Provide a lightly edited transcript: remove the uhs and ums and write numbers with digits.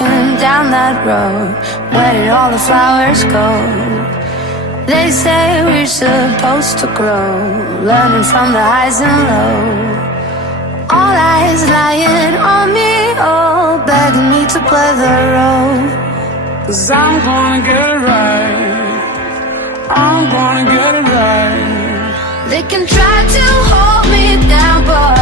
walking down that road. Where did all the flowers go? They say we're supposed to grow, learning from the highs and lows. All eyes lying on me, all begging me to play the role. 'Cause I'm gonna get it right, I'm gonna get it right. They can try to hold me down, but